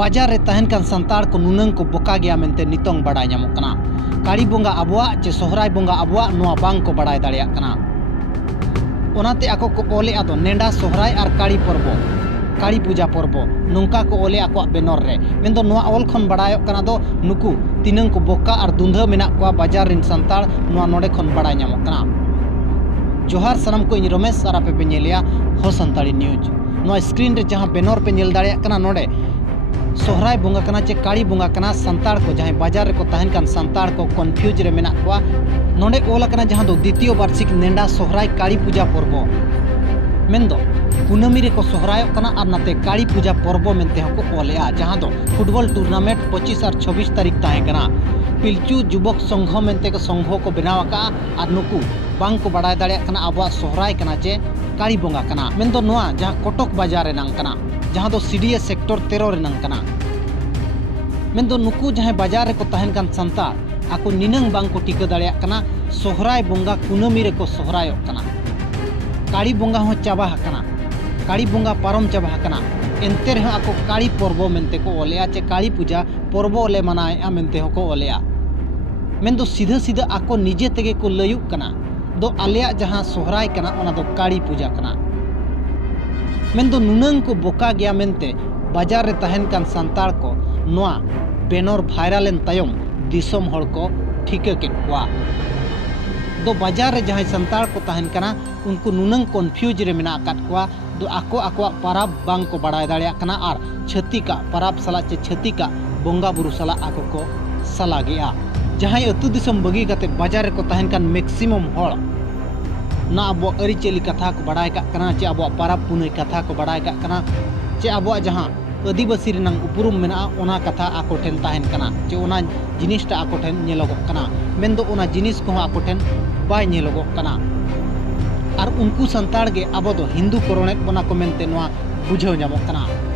बाजार रे तहन कान संताड़ को नुनंग को बोका गया मेंते नितोंग बड़ाय ᱧᱟᱢᱚᱜ ᱠᱟᱱᱟ। काड़ी बोंगा आबुआ चे सोहराय बोंगा आबुआ नोआ बांग को बड़ाय दाड़ेयाग कना। ओनाते आको को ओले आदो नेंडा सोहराय आर काड़ी पर्बो काड़ी पूजा पर्बो नोंका को ओले आको बेनर रे मेंदो नोआ ओल खन बड़ायोग कना दो नुकु तिनंग को बोका आर दुंधा मेनाग कोआ बाजार रिन संताड़ नोआ नोडे खन बड़ाय ᱧᱟᱢᱚᱜ कना। जोहार सनम को इन रमेश और आपे पे नेलिया हो संताड़ी न्यूज नोआ स्क्रीन रे जहां बेनर पे नेल दाड़ेयाग कना नोडे सोहराय बोंगा कना चे काड़ी बोंगा कना संताड़ को जहां बाजार रे को तहन कान संताड़ को कन्फ्यूज रे मेना कोआ नोडे ओला कना जहां दो द्वितीय वार्षिक नेंडा सोहराय काड़ी पूजा पर्व मेंदो कुनमी रे को सोहराय कना और नाते काड़ी पूजा पर्व मेनते हको ओलेआ जहां दो फुटबॉल टूर्नामेंट 25 और 26 तारीख ताहे कना पिलचू जुबक संघ मेनते को संघ को बनावा और नुकु बांग को बड़ाय दाड़ेयाग कना आबुआ सोहराय कना चे काड़ी बोंगा कना मेंदो नोआ जहां कोटक बाजार रे नांग कना जहां दो सीडीएस सेक्टर 13 रे नांग कना मेंदो नुकु जहां बाजार रे को तहन कान संताड़ आको निनंग बांग को टिका दाड़ेयाग कना सोहराय बोंगा कुनमी रे को सोहरायोग कना काड़ी बोंगा हो चाबा कना काड़ी बोंगा पारम चाबा कना एनते रह आको काड़ी पर्व मेनते को ओलेया चे काड़ी पूजा पर्व ओले मनाएआ मेनते हको ओलेया मेंदो सीधा सीधा आको निजे तेगे को लयुग कना दो आलेया जहां सोहराय कना ओना दो काड़ी पूजा कना मेंदो नुनंग को बोका गया मेनते बाजार रे तहन कान संताड़ को नोआ बेनर भाइरल एन तायम दिसोम हड़ को ठिका केट कोआ दो बाजार रे जहां संताड़ को तहन कना उनको नुनंग कन्फ्यूज रे मेना आकाट कोआ दो आको आको पाराब बांग को बड़ाय दाड़ेयाग कना आर छतिका पाराब सला चे छतिका बोंगा बुरु सला आको को सला गया जहां अतु दिसम बगी कते बाजार रे को तहन कान मैक्सिमम हड़ ना अब अरिचली कथा को बड़ाय का कना चे अब पाराब पुनई कथा को बड़ाय का कना चे अब जहां आदिवासी रनंग उपरुम मेना ओना कथा आको ठेन ताहेन कना चे ओना जिनिसटा आको ठेन नेलोगोग कना मेंदो ओना जिनिस को आको ठेन बाय नेलोगोग कना और उनको संताड़ गे अब दो हिंदू करोणे बोना को मेनते नोआ बुझाव ᱧᱟᱢᱚᱜ कना।